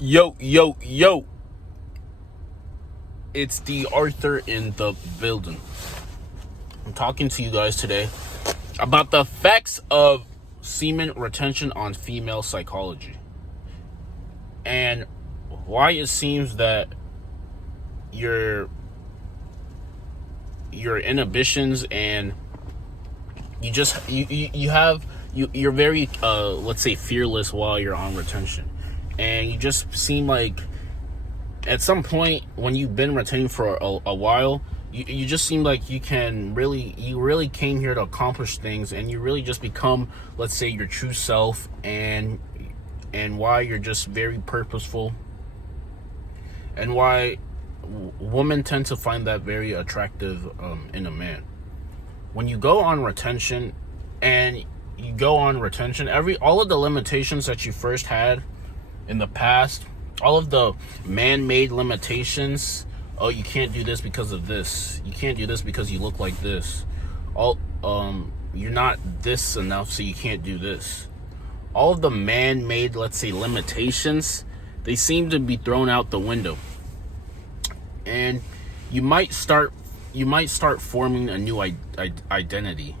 Yo, yo, yo. It's D.Arthur in the building. I'm talking to you guys today about the effects of semen retention on female psychology and why it seems that your inhibitions and you're very let's say fearless while you're on retention, and you just seem like at some point when you've been retaining for a while, you just seem like you really came here to accomplish things, and you really just become, let's say, your true self, and why you're just very purposeful, and why women tend to find that very attractive in a man. When you go on retention, all of the limitations that you first had in the past, all of the man-made limitations, oh, you can't do this because of this, you can't do this because you look like this, you're not this enough, so you can't do this. All of the man-made, let's say, limitations, they seem to be thrown out the window, and you might start forming a new identity.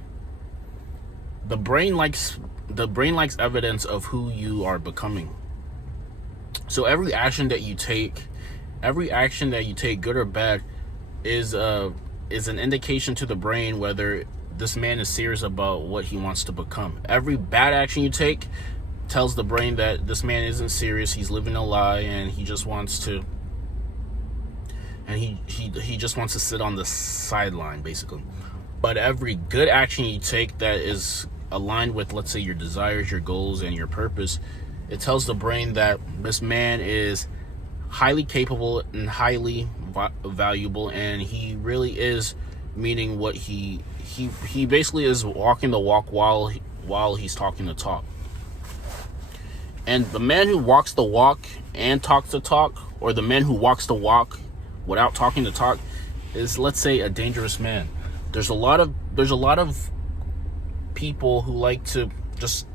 The brain likes evidence of who you are becoming. So every action that you take, good or bad, is an indication to the brain whether this man is serious about what he wants to become. Every bad action you take tells the brain that this man isn't serious, he's living a lie, and he just wants to sit on the sideline, basically. But every good action you take that is aligned with, let's say, your desires, your goals, and your purpose, it tells the brain that this man is highly capable and highly valuable, and he really is meaning what he basically is walking the walk while he's talking the talk. And the man who walks the walk and talks the talk, or the man who walks the walk without talking the talk, is, let's say, a dangerous man. There's a lot of people who like to just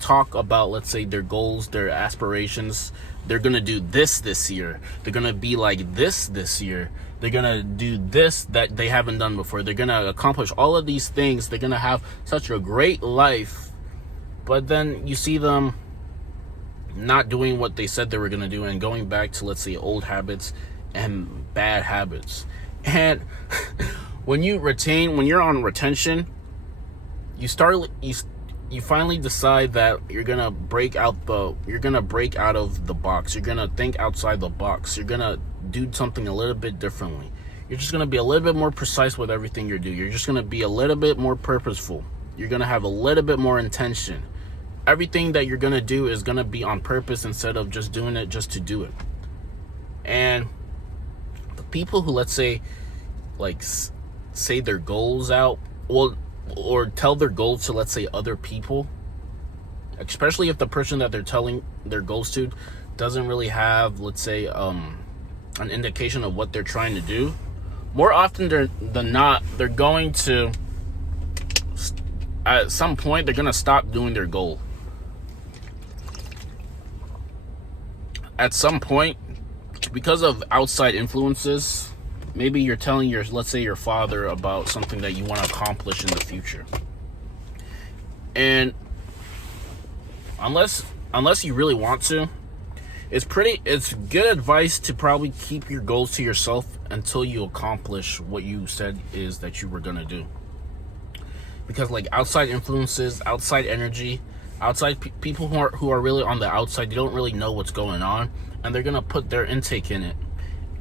talk about, let's say, their goals, their aspirations. They're gonna do this year. They're gonna be like this year. They're gonna do this that they haven't done before. They're gonna accomplish all of these things. They're gonna have such a great life, but then you see them not doing what they said they were gonna do, and going back to, let's say, old habits and bad habits. And when you're on retention, you finally decide that you're gonna break out of the box. You're gonna think outside the box. You're gonna do something a little bit differently. You're just gonna be a little bit more precise with everything you do. You're just gonna be a little bit more purposeful. You're gonna have a little bit more intention. Everything that you're gonna do is gonna be on purpose instead of just doing it just to do it. And the people who, let's say, like, say their goals out, or tell their goals to, let's say, other people, especially if the person that they're telling their goals to doesn't really have, let's say, an indication of what they're trying to do, more often than not, they're going to, at some point, they're going to stop doing their goal. At some point, because of outside influences, maybe you're telling let's say, your father about something that you want to accomplish in the future. And unless you really want to, it's good advice to probably keep your goals to yourself until you accomplish what you said is that you were going to do. Because, like, outside influences, outside energy, outside people who are really on the outside, they don't really know what's going on, and they're going to put their intake in it.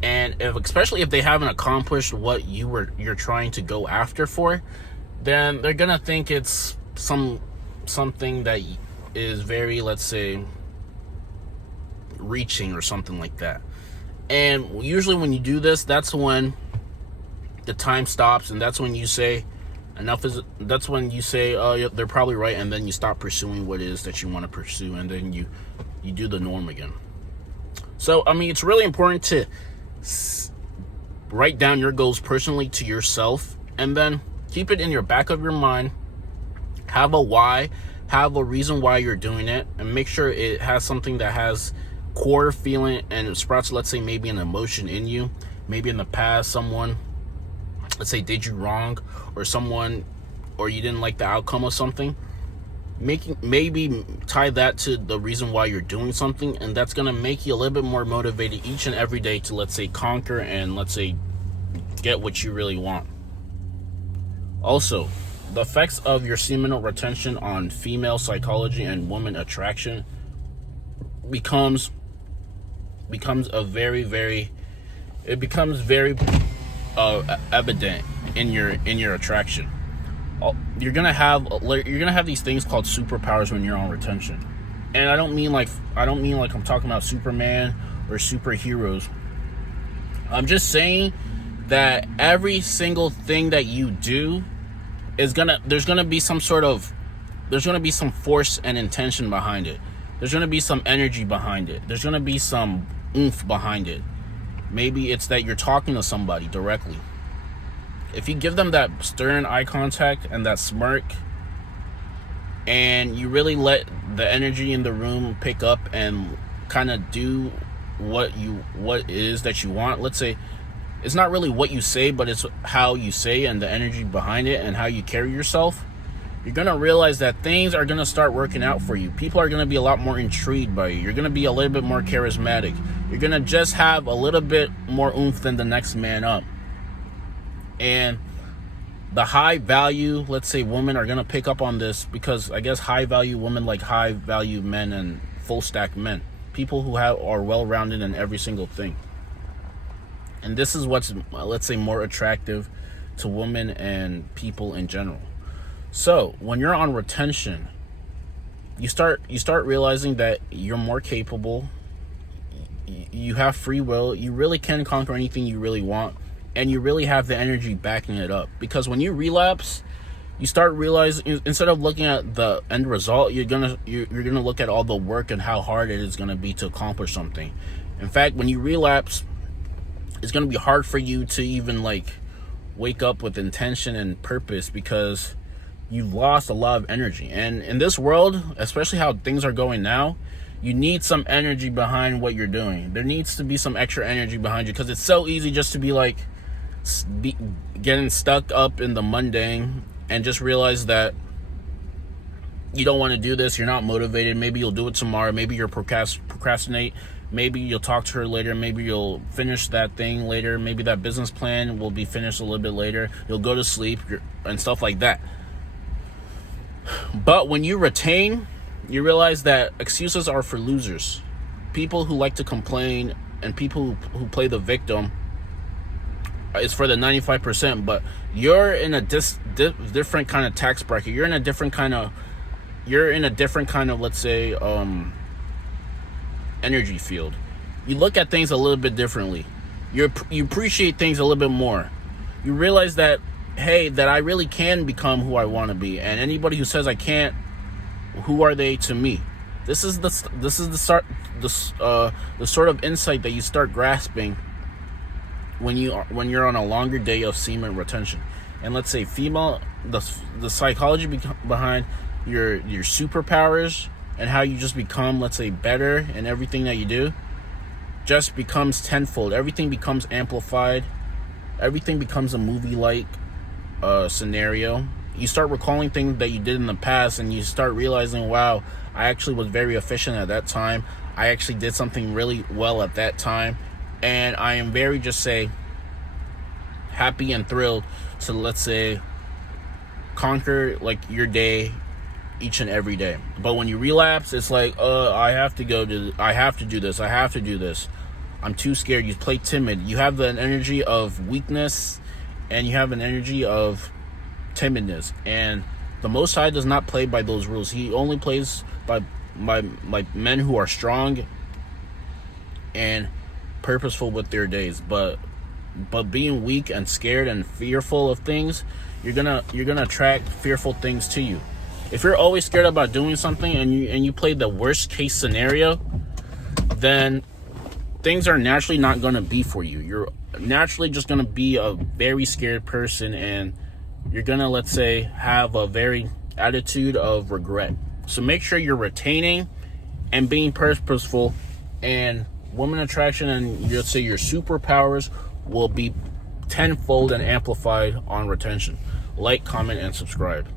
And especially if they haven't accomplished what you're trying to go after for, then they're gonna think it's something that is very, let's say, reaching or something like that. And usually when you do this, that's when the time stops, and that's when you say that's when you say, oh, yeah, they're probably right, and then you stop pursuing what it is that you want to pursue, and then you do the norm again. So, I mean, it's really important to write down your goals personally to yourself, and then keep it in your back of your mind. Have a why have a reason why you're doing it, and make sure it has something that has core feeling and sprouts, let's say, maybe an emotion in you. Maybe in the past someone, let's say, did you wrong, or you didn't like the outcome of something. Maybe tie that to the reason why you're doing something, and that's going to make you a little bit more motivated each and every day to, let's say, conquer and, let's say, get what you really want. Also, the effects of your seminal retention on female psychology and woman attraction becomes very evident in your attraction. You're gonna have these things called superpowers when you're on retention, and I don't mean like I'm talking about Superman or superheroes. I'm just saying that every single thing that you do there's gonna be some force and intention behind it. There's gonna be some energy behind it. There's gonna be some oomph behind it. Maybe it's that you're talking to somebody directly. If you give them that stern eye contact and that smirk, and you really let the energy in the room pick up and kind of do what it is that you want. Let's say it's not really what you say, but it's how you say and the energy behind it and how you carry yourself. You're going to realize that things are going to start working out for you. People are going to be a lot more intrigued by you. You're going to be a little bit more charismatic. You're going to just have a little bit more oomph than the next man up. And the high value, let's say, women are going to pick up on this, because I guess high value women like high value men and full stack men. People who are well-rounded in every single thing. And this is what's, let's say, more attractive to women and people in general. So when you're on retention, you start realizing that you're more capable. You have free will. You really can conquer anything you really want, and you really have the energy backing it up. Because when you relapse, you start realizing, instead of looking at the end result, you're gonna look at all the work and how hard it is gonna be to accomplish something. In fact, when you relapse, it's gonna be hard for you to even wake up with intention and purpose, because you've lost a lot of energy. And in this world, especially how things are going now, you need some energy behind what you're doing. There needs to be some extra energy behind you, because it's so easy just to be getting stuck up in the mundane and just realize that you don't want to do this. You're not motivated. Maybe you'll do it tomorrow. Maybe you'll procrastinate. Maybe you'll talk to her later. Maybe you'll finish that thing later. Maybe that business plan will be finished a little bit later. You'll go to sleep and stuff like that. But when you retain, you realize that excuses are for losers. People who like to complain and people who play the victim is for the 95%. But you're in a different kind of tax bracket. You're in a different kind of, let's say, energy field. You look at things a little bit differently. You appreciate things a little bit more. You realize that, hey, that I really can become who I want to be, and anybody who says I can't, who are they to me? This is the sort of insight that you start grasping when you're on a longer day of semen retention. And let's say the psychology behind your superpowers and how you just become, let's say, better in everything that you do, just becomes tenfold. Everything becomes amplified. Everything becomes a movie-like scenario. You start recalling things that you did in the past, and you start realizing, wow, I actually was very efficient at that time. I actually did something really well at that time, and I am very, just say, happy and thrilled to, let's say, conquer your day each and every day. But when you relapse, it's like, I have to do this. I'm too scared. You play timid. You have an energy of weakness, and you have an energy of timidness. And the Most High does not play by those rules. He only plays by men who are strong and purposeful with their days. But being weak and scared and fearful of things, you're gonna attract fearful things to you. If you're always scared about doing something and you play the worst case scenario, then things are naturally not going to be for you. You're naturally just going to be a very scared person, and you're going to, let's say, have a very attitude of regret. So make sure you're retaining and being purposeful, and woman attraction and, let's say, your superpowers will be tenfold and amplified on retention. Like, comment, and subscribe.